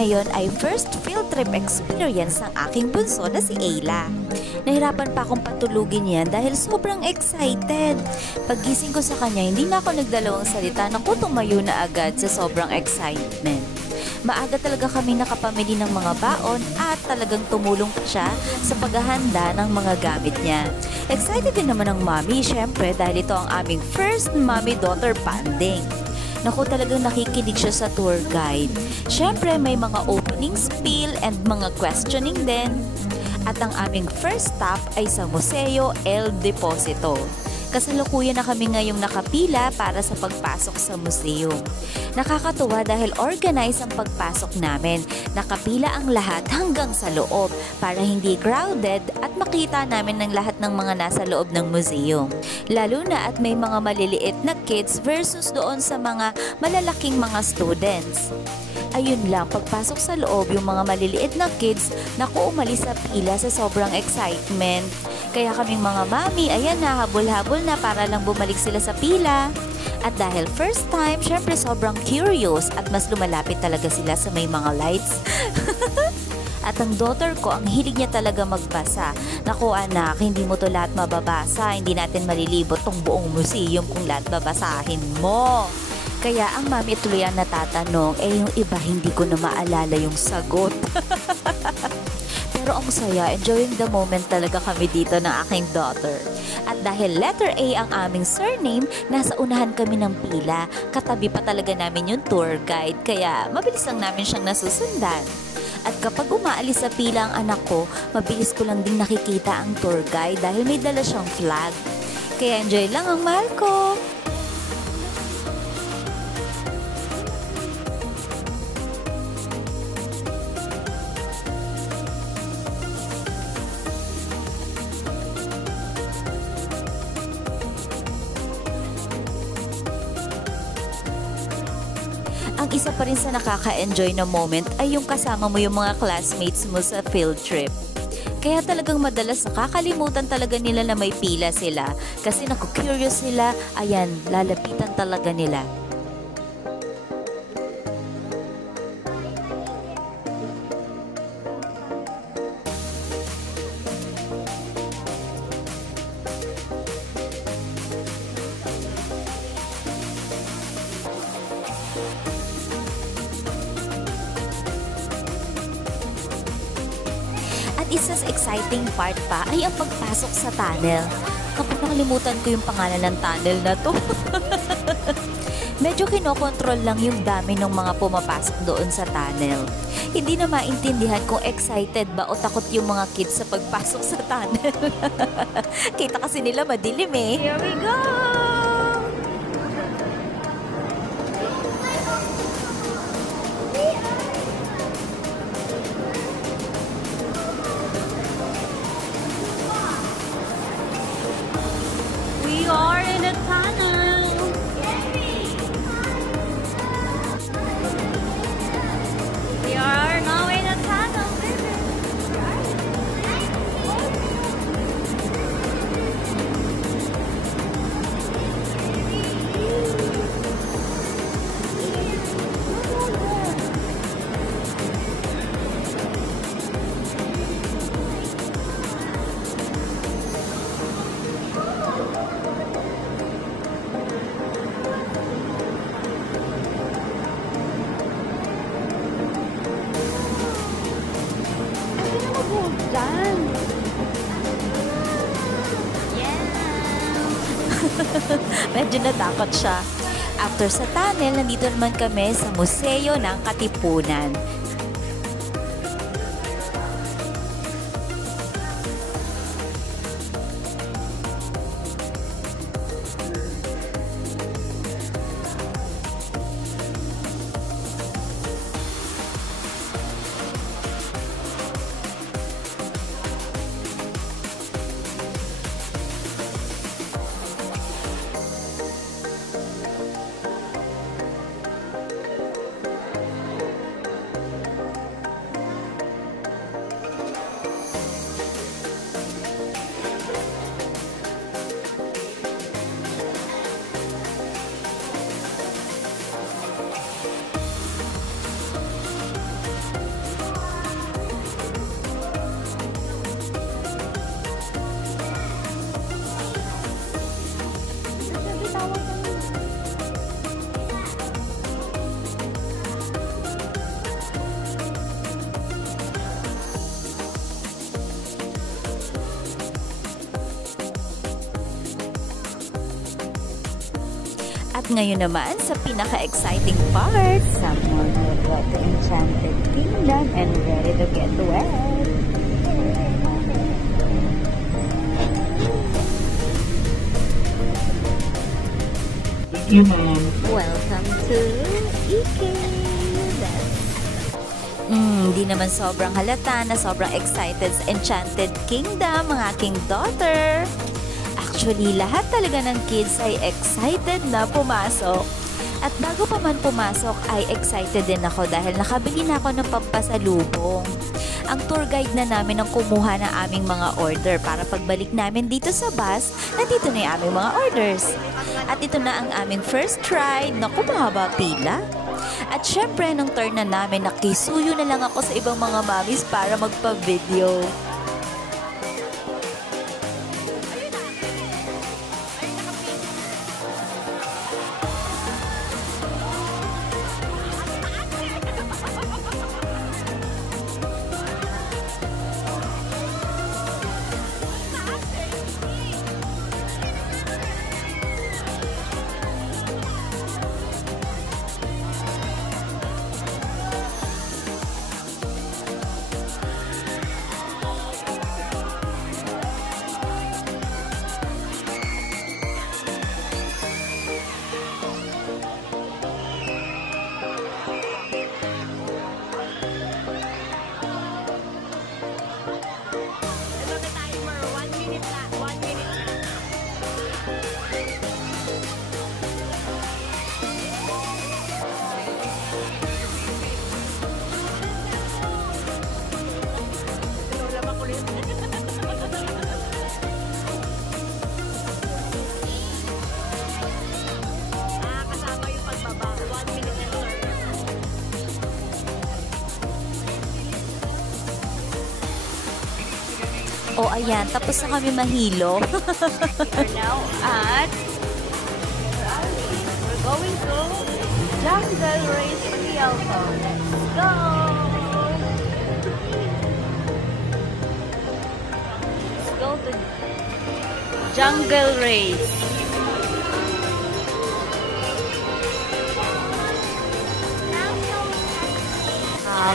na yon ay first field trip experience ng aking bunso na si Ayla. Nahirapan pa akong patulugin yan dahil sobrang excited. Paggising ko sa kanya, hindi na ako nagdalawang salita, naku tumayo na agad sa sobrang excitement. Maaga talaga kami nakapamili ng mga baon at talagang tumulong pa siya sa paghahanda ng mga gamit niya. Excited din naman ang mommy, syempre dahil ito ang aming first mommy-daughter bonding. Naku, talagang nakikinig siya sa tour guide. Syempre may mga opening spiel and mga questioning din. At ang aming first stop ay sa Museo El Deposito. Kasalukuyan na kami ngayong nakapila para sa pagpasok sa museum. Nakakatuwa dahil organized ang pagpasok namin. Nakapila ang lahat hanggang sa loob para hindi crowded at makita namin ng lahat ng mga nasa loob ng museum. Lalo na at may mga maliliit na kids versus doon sa mga malalaking mga students. Ayun lang, pagpasok sa loob yung mga maliliit na kids, naku umalis sa pila sa sobrang excitement. Kaya kaming mga mami, ayan na, habol-habol na para lang bumalik sila sa pila. At dahil first time, syempre sobrang curious at mas lumalapit talaga sila sa may mga lights. At ang daughter ko, ang hilig niya talaga magbasa. Naku anak, hindi mo to lahat mababasa. Hindi natin malilibot tong buong museum kung lahat babasahin mo. Kaya ang mami tuloy ang natatanong, yung iba hindi ko na maalala yung sagot. Pero ang saya, enjoying the moment talaga kami dito ng aking daughter. At dahil letter A ang aming surname, nasa unahan kami ng pila. Katabi pa talaga namin yung tour guide, kaya mabilis lang namin siyang nasusundan. At kapag umaalis sa pila ang anak ko, mabilis ko lang din nakikita ang tour guide dahil may dala siyang flag. Kaya enjoy lang ang mahal ko. Ang isa pa rin sa nakaka-enjoy na moment ay yung kasama mo yung mga classmates mo sa field trip. Kaya talagang madalas nakakalimutan talaga nila na may pila sila kasi naku-curious sila, ayan, lalapitan talaga nila. Isa sa exciting part pa ay ang pagpasok sa tunnel. Kapag nakalimutan ko yung pangalan ng tunnel na to. Medyo kinokontrol lang yung dami ng mga pumapasok doon sa tunnel. Hindi na maintindihan kung excited ba o takot yung mga kids sa pagpasok sa tunnel. Kita kasi nila madilim eh. Here we go! We are in a tunnel. We are now in a tunnel, baby. Medyo natakot siya. After sa tunnel, nandito naman kami sa Museo ng Katipunan. ngayon naman sa pinaka-exciting part. Someone will go to Enchanted Kingdom and ready to get wet. Welcome to Ike. Di naman sobrang halata na sobrang excited sa Enchanted Kingdom ang aking daughter. Actually, lahat talaga ng kids ay excited na pumasok. At bago pa man pumasok ay excited din ako dahil nakabili na ako ng pampasalubong. Ang tour guide na namin ang kumuha ng aming mga order para pagbalik namin dito sa bus, nandito na yung aming mga orders. At ito na ang aming first ride na kumahaba pila. At syempre, nung turn na namin, nakisuyo na lang ako sa ibang mga mamis para magpa-video. O ayan, tapos na kami mahilo. We're now at we're going to Jungle Race Rialto. Let's go! Let's go to Jungle Race.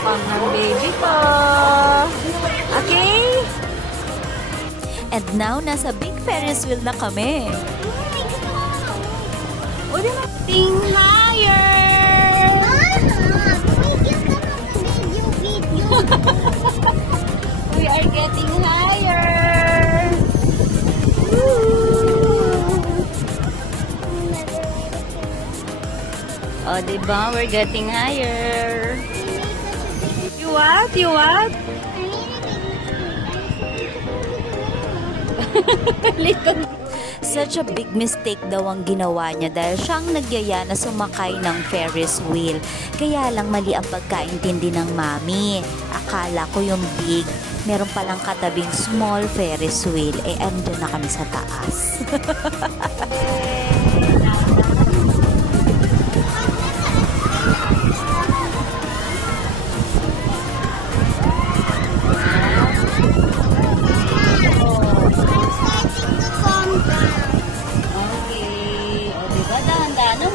Pang ng baby ko. Okay? And now, nasa big Ferris wheel na kami. Ting higher! We are getting higher! Oh, diba? We're getting higher. You what? You what? Such a big mistake daw ang ginawa niya dahil siyang nagyaya na sumakay ng Ferris wheel. Kaya lang mali ang pagkaintindi ng mami. Akala ko yung big, meron palang katabing small Ferris wheel. Eh, andun na kami sa taas.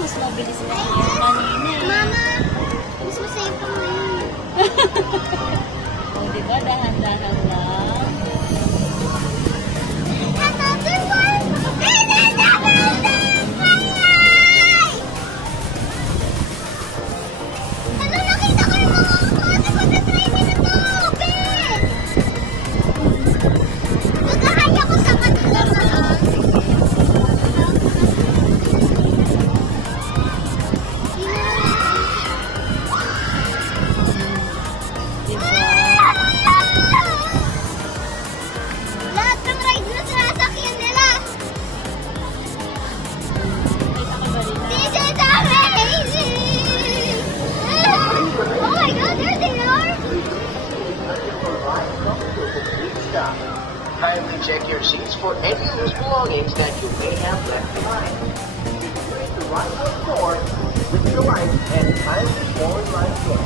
Mas mabilis na yung kanina eh. Mama, mas masaya pa ngayon. O, diba? Dahan-dahan lang. Another one! Ano, nakita ko yung mga kasi pagka-try nila to! Ben! Nagkahay ako sa kanila. Lahat ng ride na sinasakyan nila. This is amazing! Oh my God, there they are! Kindly check your seats for any loose belongings that you may have left behind. Use the right foot forward with your right and kindly forward right foot.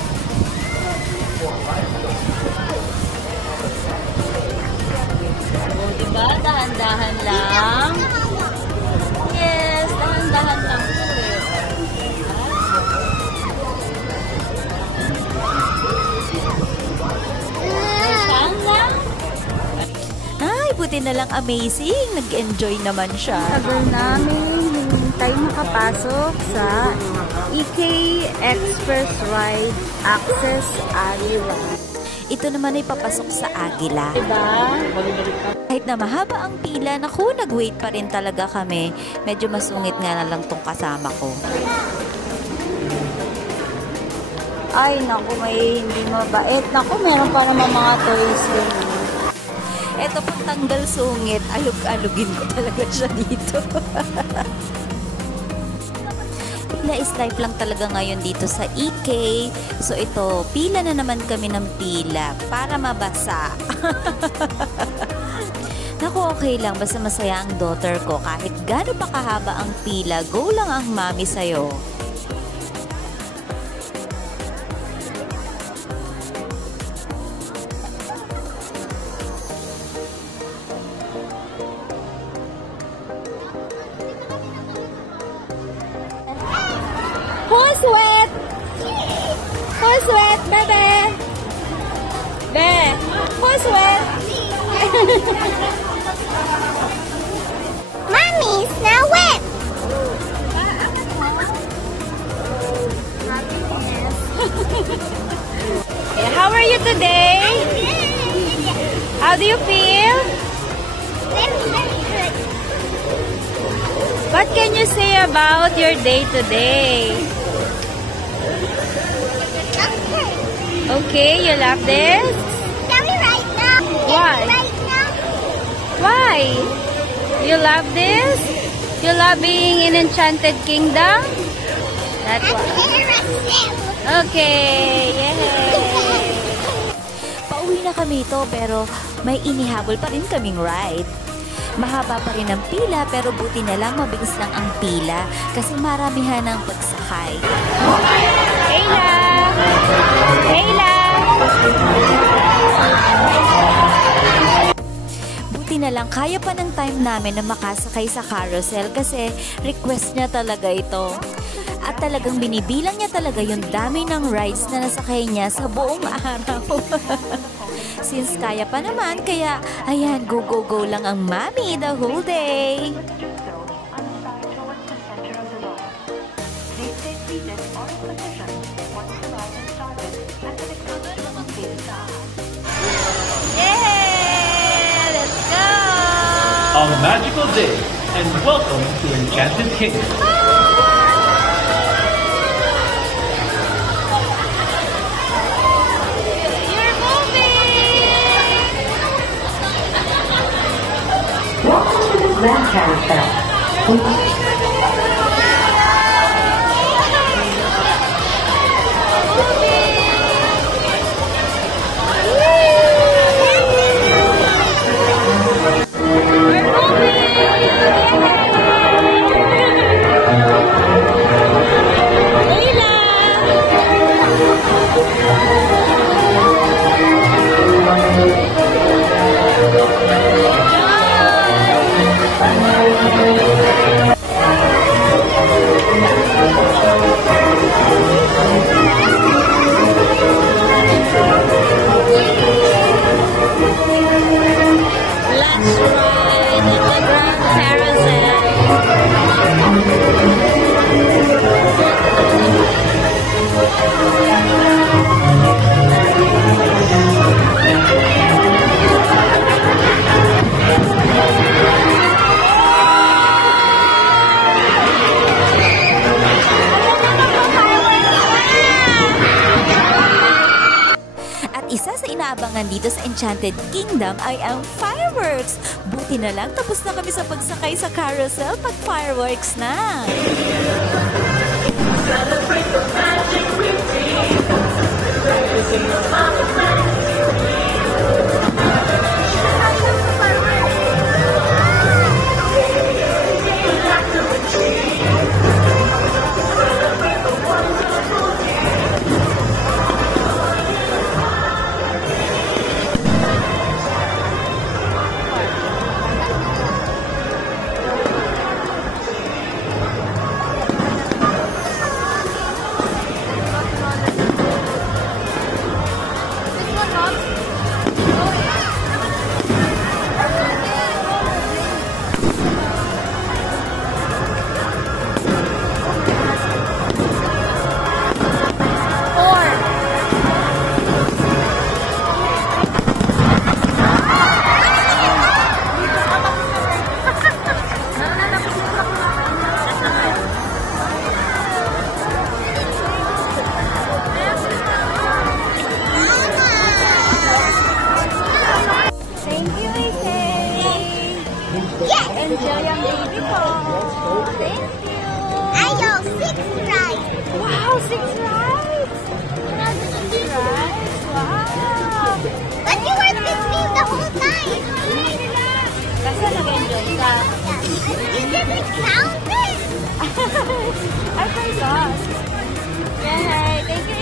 O, diba? Dahan-dahan lang. Yes, dahan-dahan lang po eh. buti na lang amazing. Nag-enjoy naman siya. Tagal namin tayo makapasok sa EK Express Ride Access Agila. Ito naman ay papasok sa Agila. Diba? Kahit na mahaba ang pila, naku, nag-wait pa rin talaga kami. Medyo masungit nga na lang tong kasama ko. Ay, naku, may hindi mabait. Naku, meron pa naman mga toys din. Eto pang tanggal sungit, alug-alugin ko talaga siya dito. Pila is life lang talaga ngayon dito sa EK. So ito, pila na naman kami ng pila para mabasa. Naku, okay lang. Basta masaya ang daughter ko. Kahit gaano pa kahaba ang pila, go lang ang mami sa'yo. Who's wet? Who's wet, bebe? Be, who's wet? Mommy's now wet. How are you today? How do you feel? Very, very good. What can you say about your day today? Okay. Okay, you love this? Tell me right now. Why? Right now. Why? You love this? You love being in Enchanted Kingdom? That's I'm why. interested. Okay, yay! Pauwi na kami ito pero may inihabol pa rin kaming ride. Mahaba pa rin ang pila pero buti na lang mabilis lang ang pila kasi maramihan ang pagsakay. Ayla! Ayla! Buti na lang kaya pa ng time namin na makasakay sa carousel kasi request niya talaga ito. At talagang binibilang niya talaga yung dami ng rides na nasakay niya sa buong araw. Since kaya pa naman, kaya ayan, go go go lang ang mami the whole day. Yay! Let's go! A magical day, and welcome to Enchanted Kingdom. You're moving! Welcome to the Grand Carousel. Isa sa inaabangan dito sa Enchanted Kingdom ay ang fireworks. Buti na lang tapos na kami sa pagsakay sa carousel pag fireworks na. Enjoy ang baby ko. Thank you. Ayaw, 6 rides. Wow, 6 rides. 6 rides. Wow. But you were with me the whole time. Kasi nag-enjoy ka. You didn't count it. I forgot. Yay! Thank you,